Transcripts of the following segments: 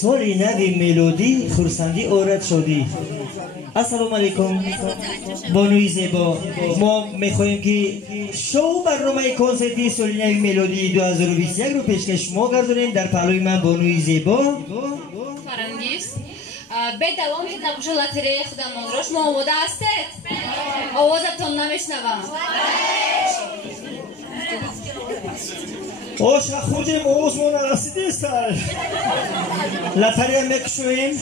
سالی نوی ملودی خورسندی آرد شدی. السلام علیکم بانوی زیبا، ما میخواهیم که شو برنامه کنسرتی سالی نوی ملودی 2021 رو پیشکش ما گردونیم. در پهلوی من بانوی زیبا فرانگیز به دوام که نقش لاتری خدا نادراش ما آماده هستید؟ آوازتون نمیشنوم. آشا خودیم آزمون رسیدی سر لطری هم میکشویم.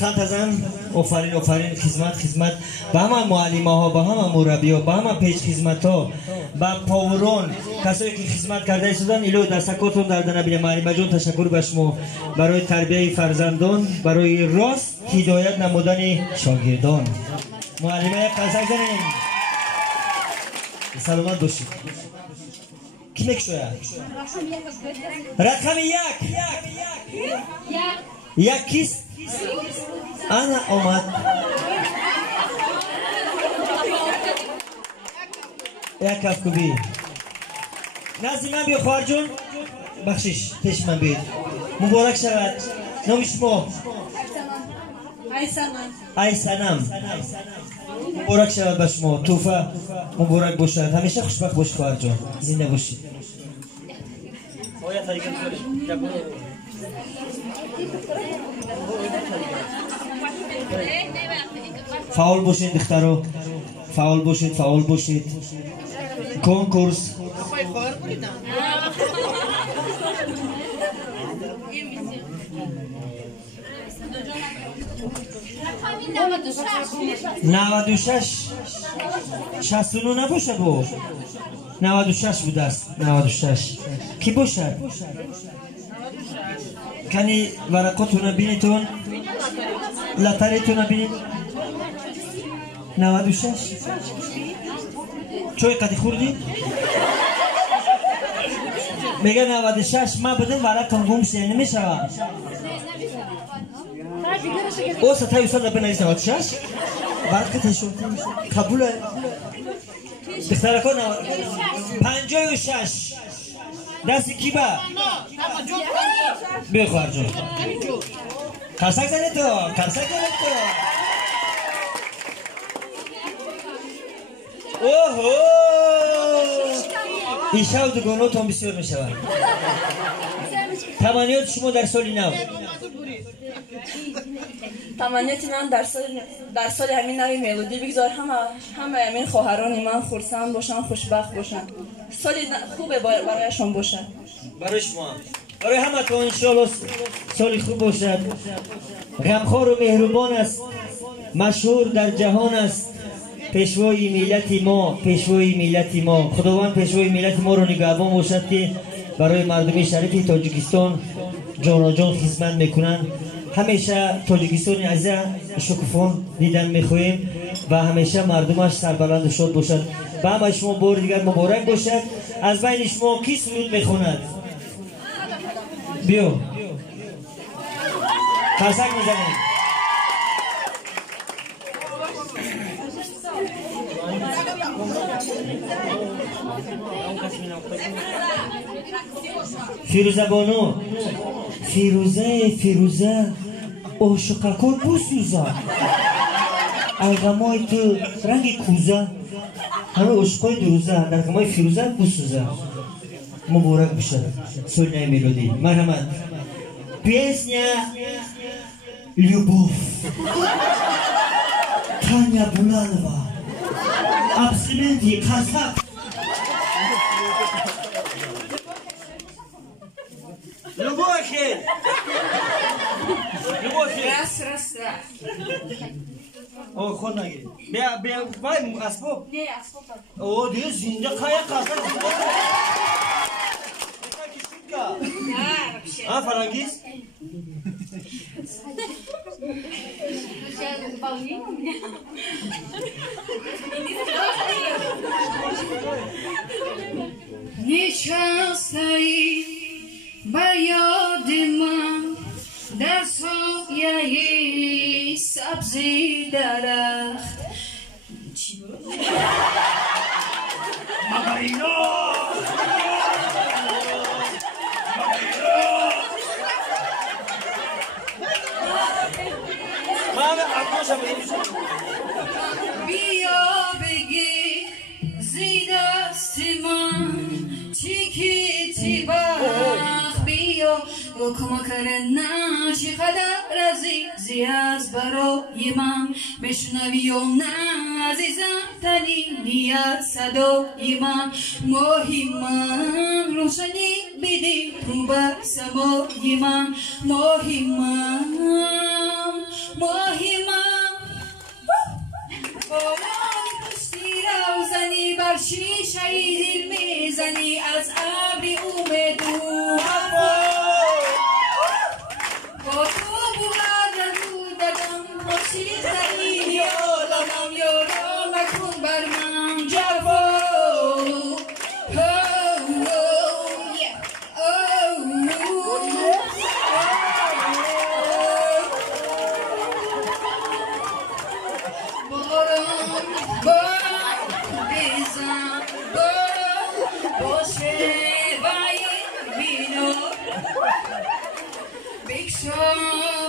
قند ازم آفرین خدمت به همه معلمه ها، به همه مربی ها، به همه پیش خدمت ها، به پاوران کسایی که خدمت کرده ایستادن. ایلو دستکاتون درد نبینه. معلمه جان تشکر به شما برای تربیه فرزندان، برای راست هدایت نمودن شاگردان. معلمه قزق زنیم. سلامت باشید. کی میکشوید؟ رقم یک کیست؟ انا آمد. یک کف کوبی نزدی من بیا خواهر جون. بخشش پیش من بید. مبارک شود. نام شما؟ ای سنم. مبارک شود به شما. توفه مبارک باشد. همیشه خوشبخت باش خواهر جان. زنده باشید. فعال باشید دخترو. فعال باشید. کنکورس نود 69 نباشه بو 96 بوده است. 96 کی باشد؟ کنی ورقاتون بینیتون لطریتون بینید. 96 چوی قدی خوردی؟ میگه 96 ما بدیم ورقم گم شه نمیشوم. او ستای استاد بنویس 96 ورق تشون قبوله. دخترکان 56 دستی کی با؟ بخوار جون. قرصک زنه تو. اوهو این شب دوگاناتون بسیار می شود. تمانیات شما در سالی نو؟ تمانیت من در سال همین نوی ملودی بگذار همه همین خواهران من خرسند باشن، خوشبخت باشن. سالی خوبه برایشون باشد. برای شما برای همه تو انشالله سالی خوب باشد. غمخوار و مهربان است، مشهور در جهان است. پیشوای ملت ما خداوند پیشوای ملت ما رو نگهبان باشد که برای مردم شریف تاجیکستان جان خدمت میکنن. همیشه تاجیکستان عزیز شکوفان دیدن میخواهیم و همیشه مردمش سربلند و شاد باشد. و همه شما بار دیگر مبارک باشد. از بین شما کی سرود میخواند؟ بیا قرصک میزنیم. فیروزه بانو. فیروزه عاشقکان بسوزه. الغمای تو رنگ کوزه. همه عشقای دروزه در غمای فیروزه بسوزه. مبارک بشه سالی نوی ملودی. مرحمت. Песня «Любовь». Таня Буланова. Абсолютно Казак. Любовь. Раз. О, ход нагири. Бия вай асбоб. Не, асбоб. О, диё зинда кая казак. Да, вообще. А, Фарангиз? Волнение у меня. Нечаст стоит по яд در سایه سبزی درخت بیا بگی زی دست من چیکی بخ بیا و کمک نه چی قدر عزیزی از برای من بشنوی و نه عزیزم تنی نیت صدای من ماهی من روشنی بیدی تو بر سمای من ماهی من بالای پشتی روزنی بر شیشه دل میزنی از ابری اومدو با تو بودن بودم خوشی زنی یالمم یارا نکن بر من جفا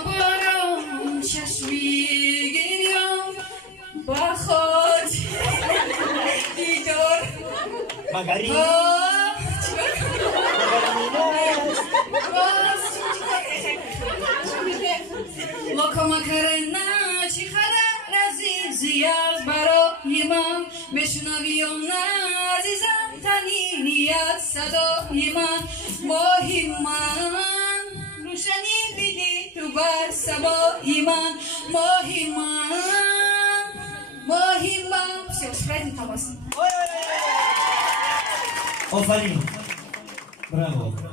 باران چشمی گریم با خود دیدار مگری لکم کرنا چی خدا عزیزی از برای من بشنوی و نه عزیزم تنی نیت صدای من ماهی من روشنی بیدی تو بر سبای من ماهی من все, праздник Томас. آفرین براво